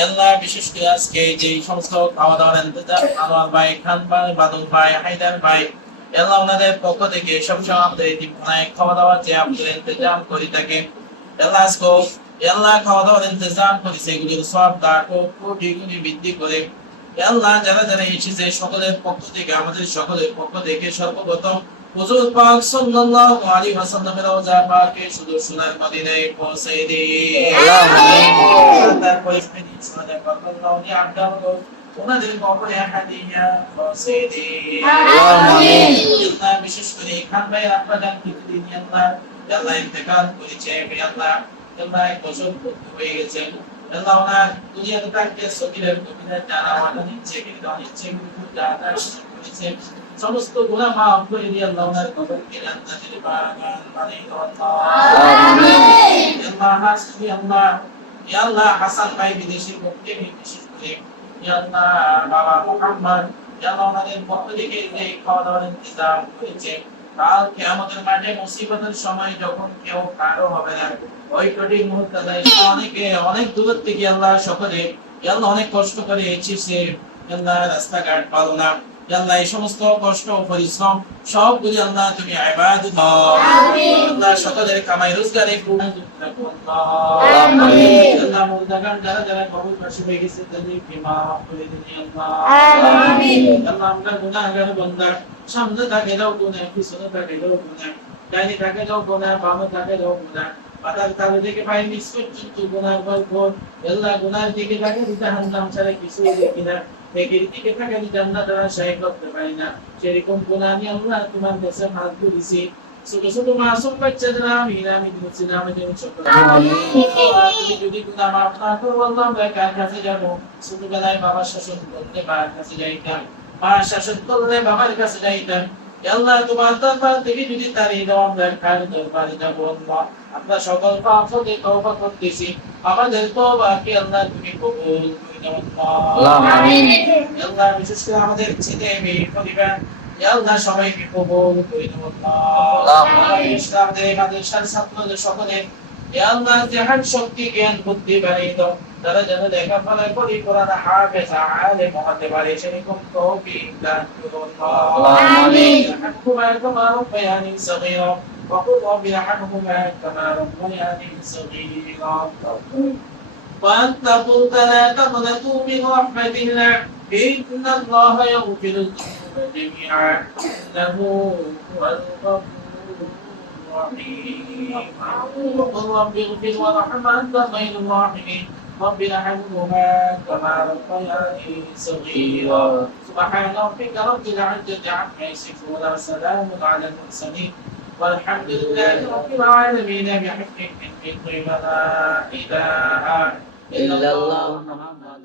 আল্লাহ বিশেষ করে আজকে যে সমস্ত খাওয়া দাওয়ার আনোয়ার ভাই খান ভাই বাদল ভাই ভাই ওনাদের পক্ষ থেকে সবসময় আমাদের খাওয়া যে আমাদের ইন্তজাম থাকে আল্লাহ আজকে আল্লাহ খাওয়া দাওয়ার ইন্তজাম করি সেগুলির সব দাগ কোটি গুণি বৃদ্ধি করে আল্লাহ যারা যারা এসেছে সকলের পক্ষ থেকে আমাদের সকলের পক্ষ থেকে সর্বপ্রথম হুজুর পাক সাল্লাল্লাহু আলাইহি ওয়াসাল্লামের রওজা পাকে শুধু সোনার মদিনায় পৌঁছে দিন তারপরে ফেরি সোনার বাংলাও নিয়ে আড্ডা হলো ওনাদের কবরে হাদিয়া পৌঁছে দিন আল্লাহ বিশেষ করে খান ভাই আপনার গান কিছুদিন আল্লাহ আল্লাহ ইন্তেকাল করেছে। আল্লাহ আল্লাহ এক বছর হয়ে গেছে কবিদের যারা ওয়াদা নিচ্ছে কিন্তু নিচ্ছে কিন্তু যারা করেছে সমস্ত গুণা মাফ করে দিয়ে আল্লাহ ওনার কবরকে জান্নাতের বাগান বানিয়ে দাও আল্লাহ আল্লাহ আল্লাহ ইয়া আল্লাহ হাসান ভাই বিদেশি পক্ষে বিশেষ করে ইয়া আল্লাহ বাবা মুহাম্মদ ইয়া আল্লাহ ওনাদের পক্ষ থেকে যে খাওয়া দাওয়ার ইন্তজাম করেছে মাঠে মুসিবতের সময় যখন কেউ কারও হবে না, ওই অনেকে, অনেক দূর থেকে আল্লাহ সকলে, আল্লাহ অনেক কষ্ট করে এসেছে আল্লাহ রাস্তাঘাট পালো না আল্লাহ এই সমস্ত কষ্ট, পরিশ্রম, সবগুলি আল্লাহ তুমি আবাদ সকলের কামাই রোজগারে সামনে থাকে যাও গুনাহ পিছনে থাকে যাও ডাইনি থাকে যাও বামে থাকে যাও পাতার তালে পাই মিস গুনাহ গল্প আল্লাহ গুনাহ দিকে থাকে জাহান্নাম ছাড়া কিছু দেখি না। নেকির দিকে থাকে জান্নাত করতে পারি না। সেরকম আমি আল্লাহ তোমার কাছে হাত তুলেছি। ছোট ছোট মাসুম বাচ্চাদের আমি আমি দিচ্ছি তুমি যদি গুনাহ মাফ না করো আল্লাহ আমরা কার কাছে যাব? ছোটবেলায় বাবার শাসন করতে বাবার কাছে যাইতাম। মা শাসন করলে বাবার কাছে যাইতাম। আল্লাহ তোমার দরবার থেকে যদি তাড়িয়ে দাও আমরা কার দরবারে যাব আল্লাহ? আমরা সকল পাপ থেকে তওবা করতেছি। আমাদের তওবাকে আল্লাহ তুমি কবুল করে দাও আল্লাহ। আল্লাহ বিশেষ করে আমাদের ছেলে মেয়ে পরিবার আল্লাহ সবাইকে কবুল করে দাও আল্লাহ বিশেষ করে আমাদের এই মাদ্রাসার ছাত্রদের সকলে ইয়া আল্লাহ জাহান শক্তি জ্ঞান বুদ্ধি বাড়িয়ে দাও তারা যেন লেখাপড়া করি কোরআন হাফেজ আলেম হতে পারে সেরকম তৌফিক দান করো আল্লাহ يرحمكما كما ربياني صغيرا وقل رب ارحمهما كما ربياني صغيرا وأنت قلت لا تقنطوا من رحمة الله إن الله يغفر الذنوب جميعا إنه هو الغفور الرحيم رب اغفر وارحم أنت خير الراحمين رب ارحمهما كما ربياني صغيرا سبحان ربك رب العزة عما يصفون وسلام على المرسلين والحمد لله رب العالمين بحقك من لا إله إلا الله محمد